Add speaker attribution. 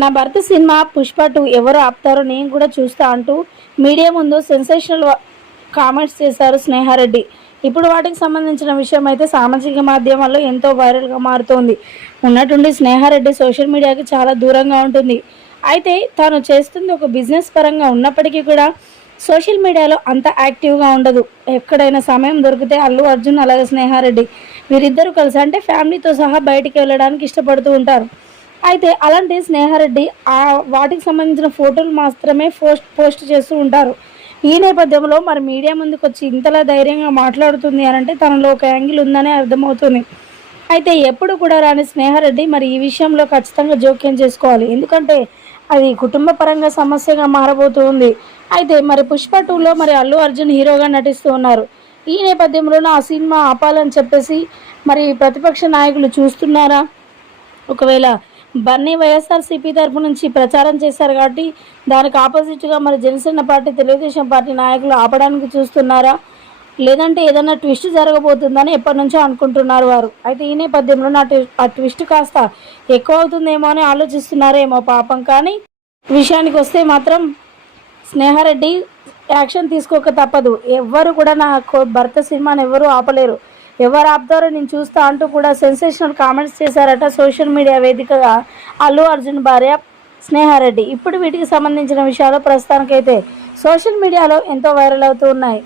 Speaker 1: నా భర్త cinema Pushpa two ఎవరు ఆపుతారో నేను కూడా చూస్తా అంటూ మీడియా ముందు సెన్సేషనల్ కామెంట్స్ చేశారు స్నేహారెడ్డి. ఇప్పుడు వాటికి సంబంధించిన విషయం అయితే సామాజిక మాధ్యమాల్లో ఎంతో వైరల్గా మారుతోంది. ఉన్నటువంటి స్నేహారెడ్డి సోషల్ మీడియాకి చాలా దూరంగా ఉంటుంది. అయితే తాను చేస్తుంది ఒక బిజినెస్ పరంగా ఉన్నప్పటికీ కూడా సోషల్ మీడియాలో అంత యాక్టివ్గా ఉండదు. ఎక్కడైనా సమయం దొరికితే అల్లు అర్జున్ అలాగే స్నేహారెడ్డి. వీరిద్దరూ కలిసి అంటే ఫ్యామిలీతో సహా బయటికి వెళ్ళడానికి ఇష్టపడుతూ ఉంటారు. అయితే అలాంటి స్నేహారెడ్డి ఆ వాటికి సంబంధించిన ఫోటోలు మాత్రమే పోస్ట్ పోస్ట్ చేస్తూ ఉంటారు. ఈ నేపథ్యంలో మరి మీడియా ముందుకు వచ్చి ఇంతలా ధైర్యంగా మాట్లాడుతుంది అని అంటే తనలో ఒక యాంగిల్ ఉందని అర్థమవుతుంది. అయితే ఎప్పుడు కూడా రాని స్నేహారెడ్డి మరి ఈ విషయంలో ఖచ్చితంగా జోక్యం చేసుకోవాలి. ఎందుకంటే అది కుటుంబ పరంగా సమస్యగా మారబోతుంది అయితే మరి పుష్ప టూలో మరి అల్లు అర్జున్ హీరోగా నటిస్తూ ఉన్నారు. ఈ నేపథ్యంలోనే ఆ సినిమా ఆపాలని చెప్పేసి మరి ప్రతిపక్ష నాయకులు చూస్తున్నారా? ఒకవేళ బన్నీ వైఎస్ఆర్సీపీ తరపు నుంచి ప్రచారం చేశారు కాబట్టి దానికి ఆపోజిట్గా మరి జనసేన పార్టీ తెలుగుదేశం పార్టీ నాయకులు ఆపడానికి చూస్తున్నారా? లేదంటే ఏదైనా ట్విస్ట్ జరగబోతుందని ఎప్పటి నుంచో అనుకుంటున్నారు వారు. అయితే ఈ నేపథ్యంలో నా ఆ ట్విస్ట్ కాస్త ఎక్కువ అవుతుందేమో అని ఆలోచిస్తున్నారేమో పాపం. కానీ విషయానికి వస్తే మాత్రం స్నేహారెడ్డి యాక్షన్ తీసుకోక తప్పదు. ఎవ్వరు కూడా నా కో- భర్త సినిమాని ఎవరు ఆపలేరు. ఎవరు ఆపుతారో నేను చూస్తా అంటూ కూడా సెన్సేషనల్ కామెంట్స్ చేశారట సోషల్ మీడియా వేదికగా అల్లు అర్జున్ భార్య స్నేహారెడ్డి. ఇప్పుడు వీటికి సంబంధించిన విషయాలు ప్రస్తుతానికైతే సోషల్ మీడియాలో ఎంతో వైరల్ అవుతూ ఉన్నాయి.